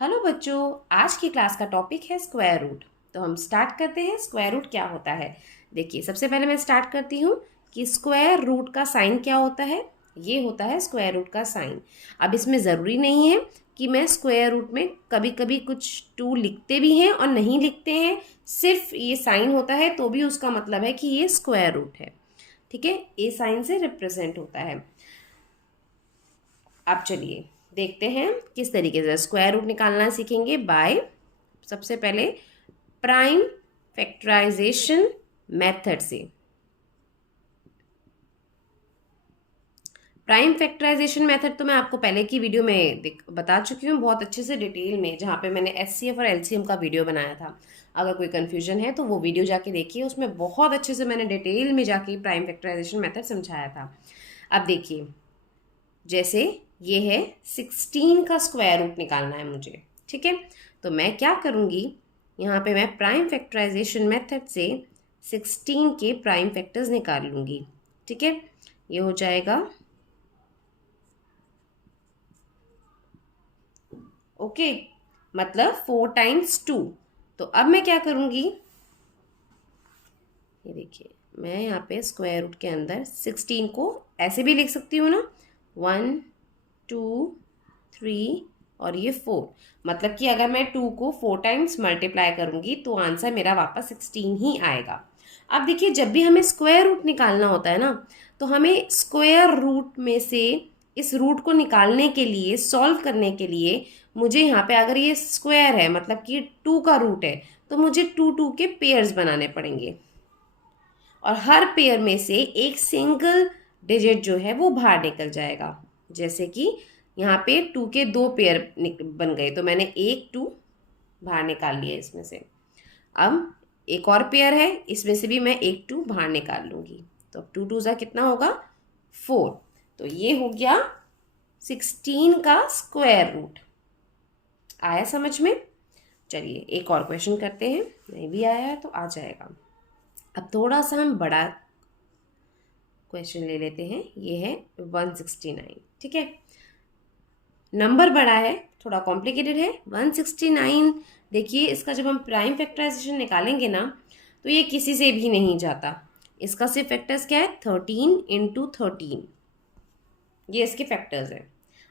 Hello बच्चों, आज की क्लास का टॉपिक है स्क्वायर रूट। तो हम स्टार्ट करते हैं। स्क्वायर रूट क्या होता है? देखिए, सबसे पहले मैं स्टार्ट करती हूँ कि स्क्वायर रूट का साइन क्या होता है। ये होता है स्क्वायर रूट का साइन। अब इसमें ज़रूरी नहीं है कि मैं स्क्वायर रूट में कभी कभी कुछ टू लिखते भी हैं और नहीं लिखते हैं। सिर्फ ये साइन होता है तो भी उसका मतलब है कि ये स्क्वायर रूट है। ठीक है, ए साइन से रिप्रेजेंट होता है। अब चलिए देखते हैं किस तरीके से स्क्वायर रूट निकालना सीखेंगे। बाय सबसे पहले प्राइम फैक्टराइजेशन मेथड से। प्राइम फैक्टराइजेशन मेथड तो मैं आपको पहले की वीडियो में बता चुकी हूँ बहुत अच्छे से डिटेल में, जहाँ पे मैंने एचसीएफ और एलसीएम का वीडियो बनाया था। अगर कोई कंफ्यूजन है तो वो वीडियो जाके देखिए, उसमें बहुत अच्छे से मैंने डिटेल में जाके प्राइम फैक्टराइजेशन मेथड समझाया था। अब देखिए, जैसे ये है 16 का स्क्वायर रूट निकालना है मुझे। ठीक है, तो मैं क्या करूँगी, यहाँ पे मैं प्राइम फैक्टराइजेशन मेथड से 16 के प्राइम फैक्टर्स निकाल लूँगी। ठीक है, ये हो जाएगा ओके, मतलब 4 टाइम्स 2। तो अब मैं क्या करूँगी, ये देखिए, मैं यहाँ पे स्क्वायर रूट के अंदर 16 को ऐसे भी लिख सकती हूँ ना, 1 2 3 और ये 4। मतलब कि अगर मैं 2 को 4 टाइम्स मल्टीप्लाई करूँगी तो आंसर मेरा वापस 16 ही आएगा। अब देखिए, जब भी हमें स्क्वायर रूट निकालना होता है ना, तो हमें स्क्वायर रूट में से इस रूट को निकालने के लिए, सॉल्व करने के लिए, मुझे यहाँ पे अगर ये स्क्वायर है मतलब कि 2 का रूट है, तो मुझे 2 2 के पेयर्स बनाने पड़ेंगे और हर पेयर में से एक सिंगल डिजिट जो है वो बाहर निकल जाएगा। जैसे कि यहाँ पे 2 के 2 पेयर बन गए, तो मैंने एक 2 बाहर निकाल लिया इसमें से। अब एक और पेयर है, इसमें से भी मैं एक 2 बाहर निकाल लूँगी। तो अब 2 2 ज़ा कितना होगा, 4। तो ये हो गया 16 का स्क्वायर रूट। आया समझ में? चलिए एक और क्वेश्चन करते हैं, नहीं भी आया है तो आ जाएगा। अब थोड़ा सा हम बड़ा क्वेश्चन ले लेते हैं। ये है 169। ठीक है, नंबर बड़ा है, थोड़ा कॉम्प्लिकेटेड है 169। देखिए, इसका जब हम प्राइम फैक्टराइजेशन निकालेंगे ना, तो ये किसी से भी नहीं जाता। इसका सिर्फ फैक्टर्स क्या है, 13 इंटू 13, ये इसके फैक्टर्स हैं।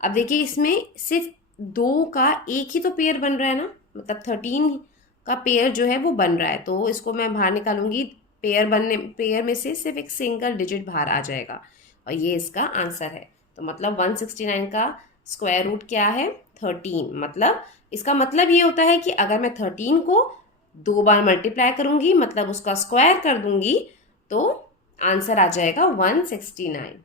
अब देखिए, इसमें सिर्फ 2 का एक ही तो पेयर बन रहा है ना, मतलब 13 का पेयर जो है वो बन रहा है, तो इसको मैं बाहर निकालूंगी। पेयर में से सिर्फ एक सिंगल डिजिट बाहर आ जाएगा और ये इसका आंसर है। तो मतलब 169 का स्क्वायर रूट क्या है, 13। मतलब इसका मतलब ये होता है कि अगर मैं 13 को 2 बार मल्टीप्लाई करूंगी, मतलब उसका स्क्वायर कर दूंगी, तो आंसर आ जाएगा 169।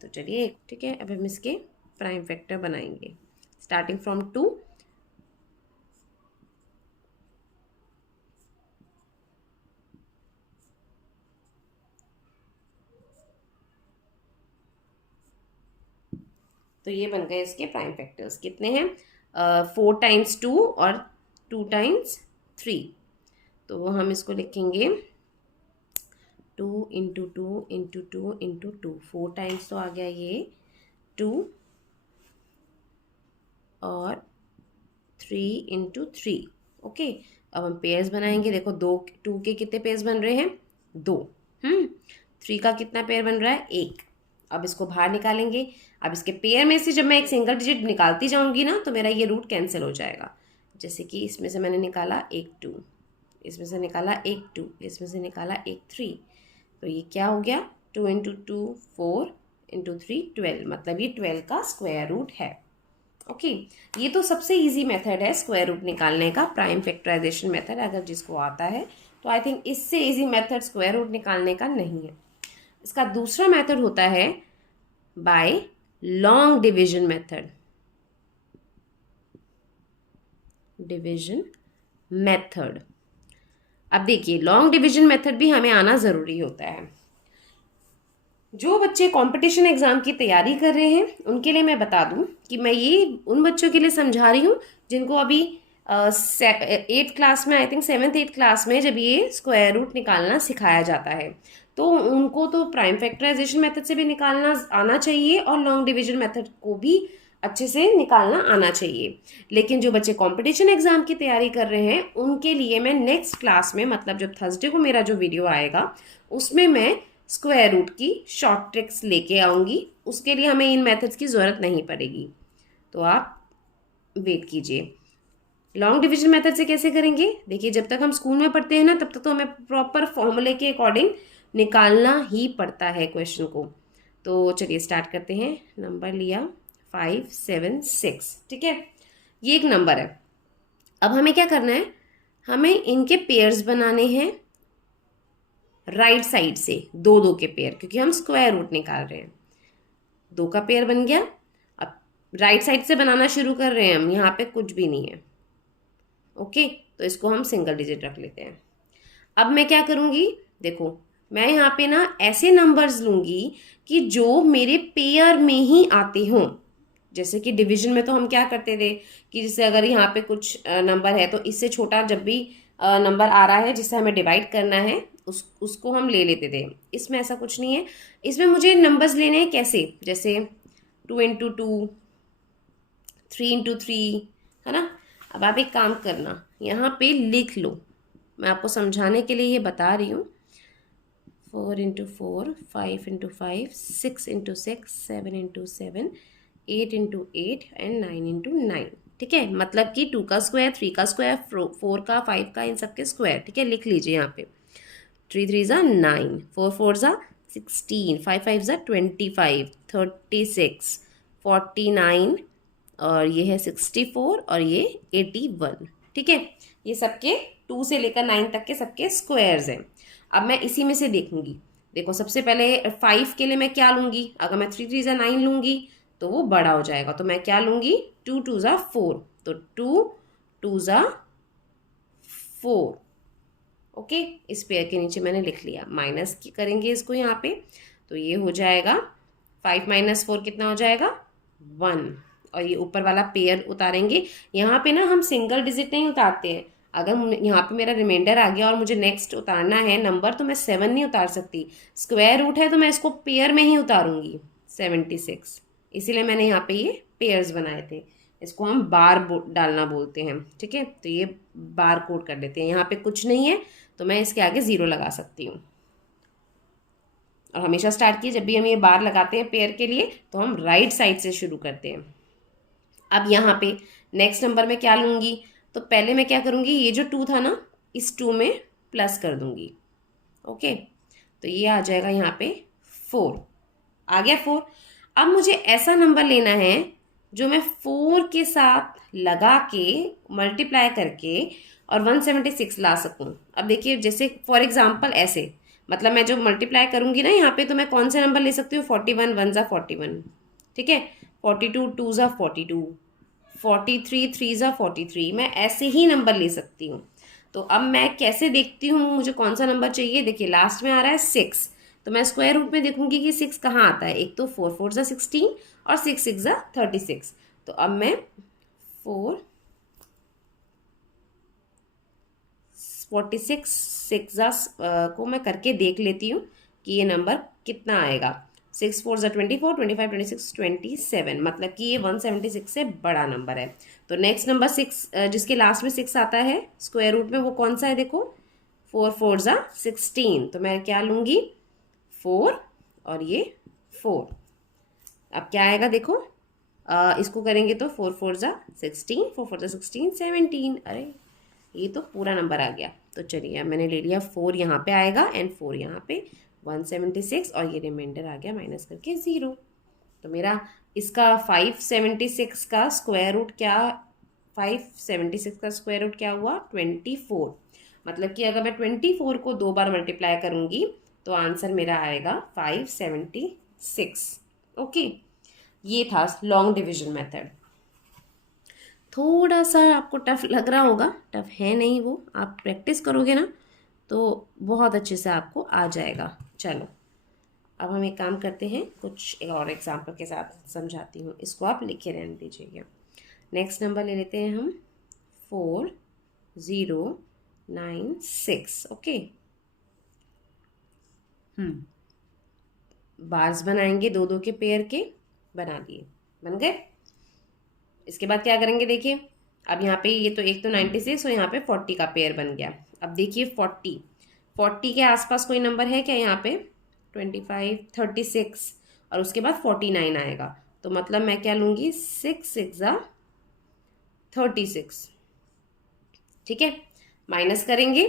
तो चलिए, ठीक है, अब हम इसके प्राइम फैक्टर बनाएंगे स्टार्टिंग फ्रॉम 2। तो ये बन गए इसके प्राइम फैक्टर्स, कितने हैं, 4 टाइम्स 2 और 2 टाइम्स 3। तो हम इसको लिखेंगे 2 इंटू 2 इंटू 2 इंटू 2। 4 टाइम्स तो आ गया ये 2 और 3 इंटू 3। ओके, अब हम पेयर्स बनाएंगे। देखो, 2 के कितने पेयर्स बन रहे हैं, 2। 3 का कितना पेयर बन रहा है, 1। अब इसको बाहर निकालेंगे। अब इसके पेयर में से जब मैं एक सिंगल डिजिट निकालती जाऊंगी ना, तो मेरा ये रूट कैंसिल हो जाएगा। जैसे कि इसमें से मैंने निकाला एक 2, इसमें से निकाला एक 2, इसमें से निकाला एक 3। तो ये क्या हो गया, 2 इंटू 2 4 इंटू 3 12, मतलब ये 12 का स्क्वायर रूट है। ओके, ये तो सबसे इजी मेथड है स्क्वायर रूट निकालने का, प्राइम फैक्टराइजेशन मेथड। अगर जिसको आता है तो आई थिंक इससे इजी मेथड स्क्वायर रूट निकालने का नहीं है। इसका दूसरा मेथड होता है by long division method. Division method, अब देखिए, लॉन्ग डिवीजन मेथड भी हमें आना ज़रूरी होता है। जो बच्चे कंपटीशन एग्जाम की तैयारी कर रहे हैं उनके लिए मैं बता दूं कि मैं ये उन बच्चों के लिए समझा रही हूँ जिनको अभी 8th क्लास में, I think 7th 8th class में जब ये स्क्वायर रूट निकालना सिखाया जाता है, तो उनको तो प्राइम फैक्टराइजेशन मेथड से भी निकालना आना चाहिए और लॉन्ग डिवीजन मेथड को भी अच्छे से निकालना आना चाहिए। लेकिन जो बच्चे कंपटीशन एग्जाम की तैयारी कर रहे हैं उनके लिए मैं नेक्स्ट क्लास में, मतलब जब थर्सडे को मेरा जो वीडियो आएगा उसमें मैं स्क्वायर रूट की शॉर्ट ट्रिक्स लेके आऊँगी। उसके लिए हमें इन मेथड्स की ज़रूरत नहीं पड़ेगी, तो आप वेट कीजिए। लॉन्ग डिवीजन मेथड से कैसे करेंगे? देखिए, जब तक हम स्कूल में पढ़ते हैं ना, तब तक तो हमें प्रॉपर फॉर्मूले के अकॉर्डिंग निकालना ही पड़ता है क्वेश्चन को। तो चलिए स्टार्ट करते हैं। नंबर लिया 576, ठीक है, ये एक नंबर है। अब हमें क्या करना है, हमें इनके पेयर्स बनाने हैं राइट साइड से, दो दो के पेयर, क्योंकि हम स्क्वायर रूट निकाल रहे हैं। दो का पेयर बन गया। अब राइट साइड से बनाना शुरू कर रहे हैं हम, यहाँ पे कुछ भी नहीं है। ओके, तो इसको हम सिंगल डिजिट रख लेते हैं। अब मैं क्या करूंगी, देखो मैं यहाँ पे ना ऐसे नंबर्स लूंगी कि जो मेरे पेयर में ही आते हों। जैसे कि डिवीजन में तो हम क्या करते थे कि जैसे अगर यहाँ पे कुछ नंबर है तो इससे छोटा जब भी नंबर आ रहा है जिससे हमें डिवाइड करना है उसको हम ले लेते थे। इसमें ऐसा कुछ नहीं है। इसमें मुझे नंबर्स लेने हैं कैसे, जैसे 2 × 2, 3 × 3, है ना। अब आप एक काम करना, यहाँ पे लिख लो, मैं आपको समझाने के लिए ये बता रही हूँ। 4 × 4, 5 × 5, 6 × 6, 7 × 7, 8 × 8 एंड 9 × 9, ठीक है। मतलब कि 2 का स्क्वायर, 3 का स्क्वायर, 4 का, 5 का, इन सब के स्क्वायर, ठीक है। लिख लीजिए यहाँ पे 3 3 ज़ा 9, 4 4 ज़ा 16, 5 5 ज़ा 25, 36, 49, और ये है 64 और ये 81, ठीक है। ये सबके 2 से लेकर 9 तक के सबके स्क्वायर्स हैं। अब मैं इसी में से देखूंगी। देखो सबसे पहले 5 के लिए मैं क्या लूंगी, अगर मैं 3 3 ज़ा 9 लूंगी तो वो बड़ा हो जाएगा, तो मैं क्या लूंगी, 2 2 ज़ा 4, तो 2 2 ज़ा 4। ओके, इस पेयर के नीचे मैंने लिख लिया। माइनस करेंगे इसको यहाँ पे, तो ये हो जाएगा 5 - 4 कितना हो जाएगा, 1। और ये ऊपर वाला पेयर उतारेंगे। यहाँ पे ना हम सिंगल डिजिट नहीं उतारते हैं। अगर यहाँ पे मेरा रिमाइंडर आ गया और मुझे नेक्स्ट उतारना है नंबर, तो मैं 7 नहीं उतार सकती। स्क्वायर रूट है तो मैं इसको पेयर में ही उतारूंगी, 76। इसीलिए मैंने यहाँ पे ये पेयर्स बनाए थे। इसको हम बार डालना बोलते हैं, ठीक है। तो ये बार कोड कर लेते हैं। यहाँ पे कुछ नहीं है तो मैं इसके आगे 0 लगा सकती हूँ। और हमेशा स्टार्ट किए जब भी हम ये बार लगाते हैं पेयर के लिए तो हम राइट साइड से शुरू करते हैं। अब यहाँ पे नेक्स्ट नंबर में क्या लूँगी, तो पहले मैं क्या करूँगी, ये जो 2 था ना, इस 2 में प्लस कर दूँगी। ओके, तो ये आ जाएगा यहाँ पे 4, आ गया 4। अब मुझे ऐसा नंबर लेना है जो मैं 4 के साथ लगा के मल्टीप्लाई करके और 176 ला सकूं। अब देखिए, जैसे फॉर एग्जांपल ऐसे, मतलब मैं जो मल्टीप्लाई करूंगी ना यहाँ पे, तो मैं कौन से नंबर ले सकती हूँ, 41 1 ज़ा 41, ठीक है, 42 2 ज़ा 42, 43 3 ज़ा 43, मैं ऐसे ही नंबर ले सकती हूँ। तो अब मैं कैसे देखती हूँ मुझे कौन सा नंबर चाहिए, देखिए लास्ट में आ रहा है 6, तो मैं स्क्वायर रूट में देखूंगी कि 6 कहाँ आता है। एक तो 4 4 ज़ा 16 और 6 6 ज़ा 36। तो अब मैं 46 6 ज़ा को मैं करके देख लेती हूँ कि ये नंबर कितना आएगा। 6 4 ज़ा 24, 25 26 27, मतलब कि ये 176 से बड़ा नंबर है। तो नेक्स्ट नंबर 6 जिसके लास्ट में 6 आता है स्क्वायर रूट में, वो कौन सा है, देखो 4 4 ज़ा 16, तो मैं क्या लूँगी, 4 और ये 4। अब क्या आएगा देखो, इसको करेंगे तो 4 4 ज़ा 16, 4 4 ज़ा 16 17, अरे ये तो पूरा नंबर आ गया। तो चलिए अब मैंने ले लिया 4 यहाँ पे आएगा एंड 4 यहाँ पे, 176, और ये रिमाइंडर आ गया माइनस करके 0। तो मेरा इसका 576 का स्क्वायर रूट क्या, 576 का स्क्वायर रूट क्या हुआ, 24। मतलब कि अगर मैं 24 को 2 बार मल्टीप्लाई करूँगी तो आंसर मेरा आएगा 576। ओके, ये था लॉन्ग डिवीजन मेथड। थोड़ा सा आपको टफ लग रहा होगा, टफ है नहीं वो, आप प्रैक्टिस करोगे ना तो बहुत अच्छे से आपको आ जाएगा। चलो अब हम एक काम करते हैं, कुछ एक और एग्जाम्पल के साथ समझाती हूँ, इसको आप लिखे रहने दीजिएगा। नेक्स्ट नंबर ले लेते हैं हम 4096। ओके, बार्स बनाएंगे दो दो के पेयर के, बना दिए, बन गए। इसके बाद क्या करेंगे देखिए, अब यहाँ पे ये तो एक तो 96 और यहाँ पे 40 का पेयर बन गया। अब देखिए 40 के आसपास कोई नंबर है क्या यहाँ पे? 25, 36 और उसके बाद 49 आएगा। तो मतलब मैं क्या लूँगी, 6 6 36। ठीक है, माइनस करेंगे,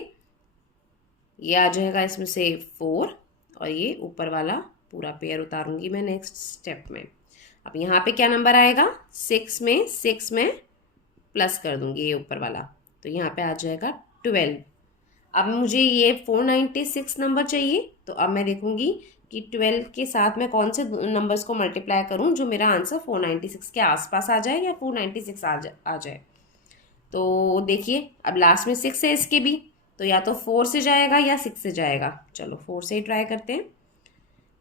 ये आ जाएगा इसमें से 4 और ये ऊपर वाला पूरा पेयर उतारूंगी मैं नेक्स्ट स्टेप में। अब यहाँ पे क्या नंबर आएगा, 6 में प्लस कर दूंगी ये ऊपर वाला, तो यहाँ पे आ जाएगा 12। अब मुझे ये 496 नंबर चाहिए, तो अब मैं देखूंगी कि 12 के साथ मैं कौन से नंबर्स को मल्टीप्लाई करूं जो मेरा आंसर 496 के आसपास आ जाए या 496 आ जाए। तो देखिए अब लास्ट में 6 है इसके भी, तो या तो 4 से जाएगा या 6 से जाएगा। चलो 4 से ही ट्राई करते हैं।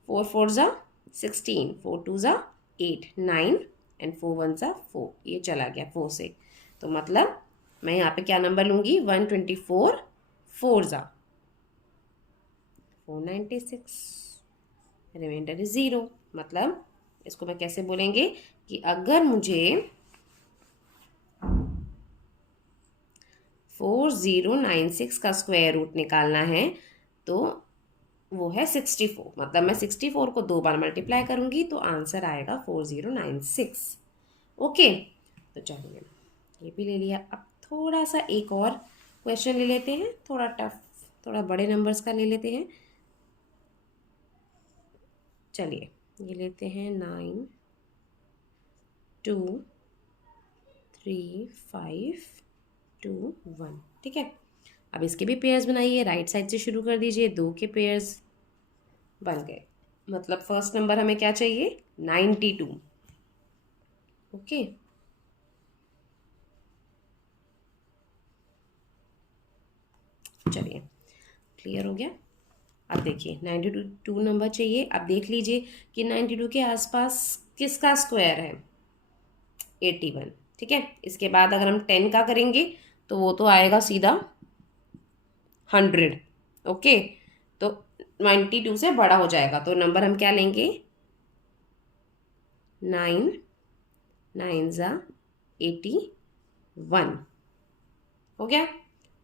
4 4 ज़ा 16, 4 2 ज़ा 8 9 एंड 4 1 ज़ा 4, ये चला गया 4 से। तो मतलब मैं यहाँ पे क्या नंबर लूँगी, 124, 4 ज़ा 496, रिमाइंडर इज 0। मतलब इसको मैं कैसे बोलेंगे कि अगर मुझे 4096 का स्क्वायर रूट निकालना है तो वो है 64। मतलब मैं 64 को 2 बार मल्टीप्लाई करूंगी तो आंसर आएगा 4096। ओके, तो चलिए ये भी ले लिया। अब थोड़ा सा एक और क्वेश्चन ले लेते हैं, थोड़ा टफ, थोड़ा बड़े नंबर्स का ले लेते हैं। चलिए ये लेते हैं 9 2 3 5 2 1। ठीक है, अब इसके भी पेयर्स बनाइए, राइट साइड से शुरू कर दीजिए। 2 के पेयर्स बन गए, मतलब फर्स्ट नंबर हमें क्या चाहिए, 92। ओके, चलिए क्लियर हो गया। अब देखिए 92 नंबर चाहिए। अब देख लीजिए कि 92 के आसपास किसका स्क्वायर है, 81। ठीक है, इसके बाद अगर हम 10 का करेंगे तो वो तो आएगा सीधा 100। ओके, तो 92 से बड़ा हो जाएगा, तो नंबर हम क्या लेंगे, 9 9 ज़ा 81 हो गया।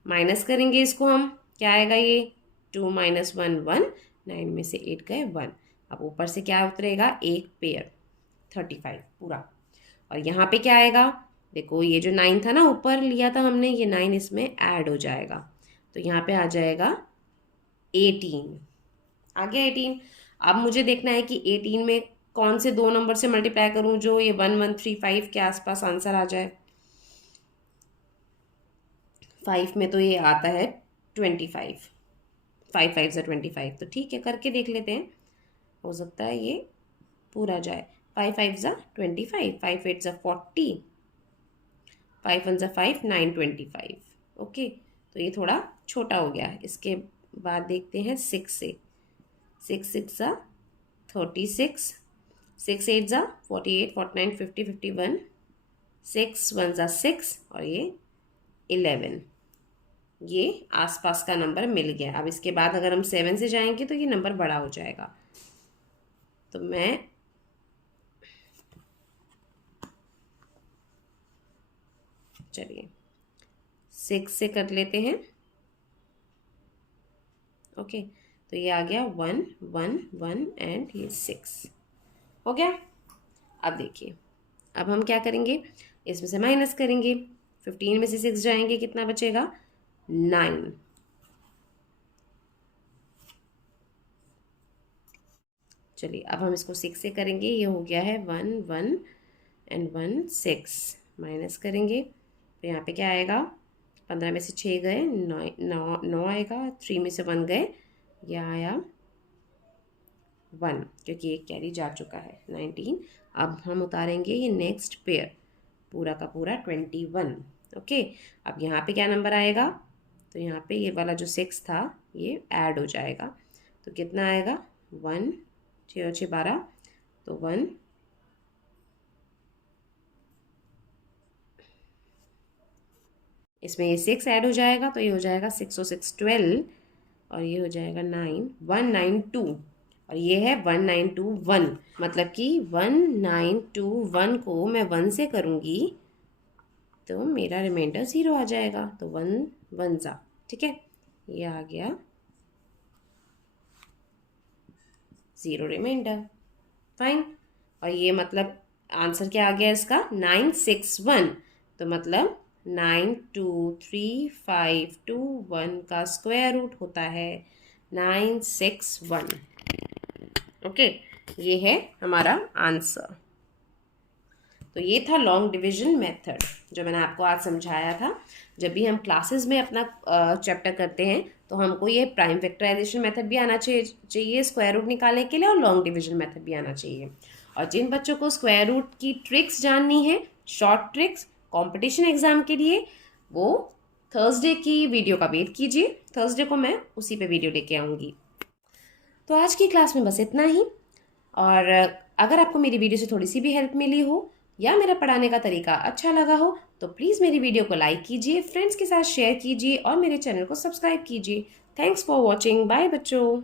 माइनस करेंगे इसको हम, क्या आएगा ये, 2 - 1 1, 9 में से 8 गए 1। अब ऊपर से क्या उतरेगा, एक पेयर 35 पूरा। और यहाँ पे क्या आएगा, देखो ये जो 9 था ना ऊपर लिया था हमने, ये 9 इसमें ऐड हो जाएगा, तो यहाँ पे आ जाएगा 18। आ गया 18। अब मुझे देखना है कि 18 में कौन से दो नंबर से मल्टीप्लाई करूँ जो ये 1135 के आसपास आंसर आ जाए। 5 में तो ये आता है 25, 5 5 ज़ा 25, तो ठीक है करके देख लेते हैं, हो सकता है ये पूरा जाए। 5 5 ज़ा 25, 5 8 ज़ा 40, 5 1 ज़ा 5, 9 25। ओके, तो ये थोड़ा छोटा हो गया। इसके बाद देखते हैं 6 से, 6 6 ज़ा 36, 6 8 ज़ा 48, 49 50 51, 6 1 ज़ा 6 और ये 11। ये आसपास का नंबर मिल गया। अब इसके बाद अगर हम 7 से जाएंगे तो ये नंबर बड़ा हो जाएगा, तो मैं चलिए 6 से कर लेते हैं। ओके, तो ये आ गया 1 1 1 एंड ये 6 हो गया। अब देखिए, अब हम क्या करेंगे, इसमें से माइनस करेंगे। 15 में से 6 जाएंगे, कितना बचेगा, 9। चलिए अब हम इसको 6 से करेंगे, ये हो गया है 1 1 एंड 1 6। माइनस करेंगे तो यहाँ पे क्या आएगा, 15 में से 6 गए 9 आएगा, 3 में से 1 गए, यह आया 1 क्योंकि एक कैरी जा चुका है 19। अब हम उतारेंगे ये नेक्स्ट पेयर पूरा का पूरा 21। ओके, अब यहाँ पे क्या नंबर आएगा, तो यहाँ पे ये वाला जो 6 था ये ऐड हो जाएगा, तो कितना आएगा, 1 6 और 6 12, तो 1 इसमें ये 6 ऐड हो जाएगा, तो ये हो जाएगा 6 और 6 12 और ये हो जाएगा 9 192। और ये है 1921, मतलब कि 1921 को मैं 1 से करूँगी तो मेरा रिमाइंडर 0 आ जाएगा, तो 1 1 ज़ा, ठीक है, ये आ गया 0 रिमाइंडर, फाइन। और ये मतलब आंसर क्या आ गया इसका 961, तो मतलब 923521 का स्क्वायर रूट होता है 961। ओके, ये है हमारा आंसर। तो ये था लॉन्ग डिवीजन मेथड जो मैंने आपको आज समझाया था। जब भी हम क्लासेस में अपना चैप्टर करते हैं तो हमको ये प्राइम फैक्टराइजेशन मेथड भी आना चाहिए स्क्वायर रूट निकालने के लिए, और लॉन्ग डिवीजन मेथड भी आना चाहिए। और जिन बच्चों को स्क्वायर रूट की ट्रिक्स जाननी है, शॉर्ट ट्रिक्स कंपटीशन एग्जाम के लिए, वो थर्सडे की वीडियो का वेट कीजिए। थर्सडे को मैं उसी पे वीडियो लेके आऊँगी। तो आज की क्लास में बस इतना ही। और अगर आपको मेरी वीडियो से थोड़ी सी भी हेल्प मिली हो या मेरा पढ़ाने का तरीका अच्छा लगा हो तो प्लीज़ मेरी वीडियो को लाइक कीजिए, फ्रेंड्स के साथ शेयर कीजिए और मेरे चैनल को सब्सक्राइब कीजिए। थैंक्स फॉर वॉचिंग, बाय बच्चों।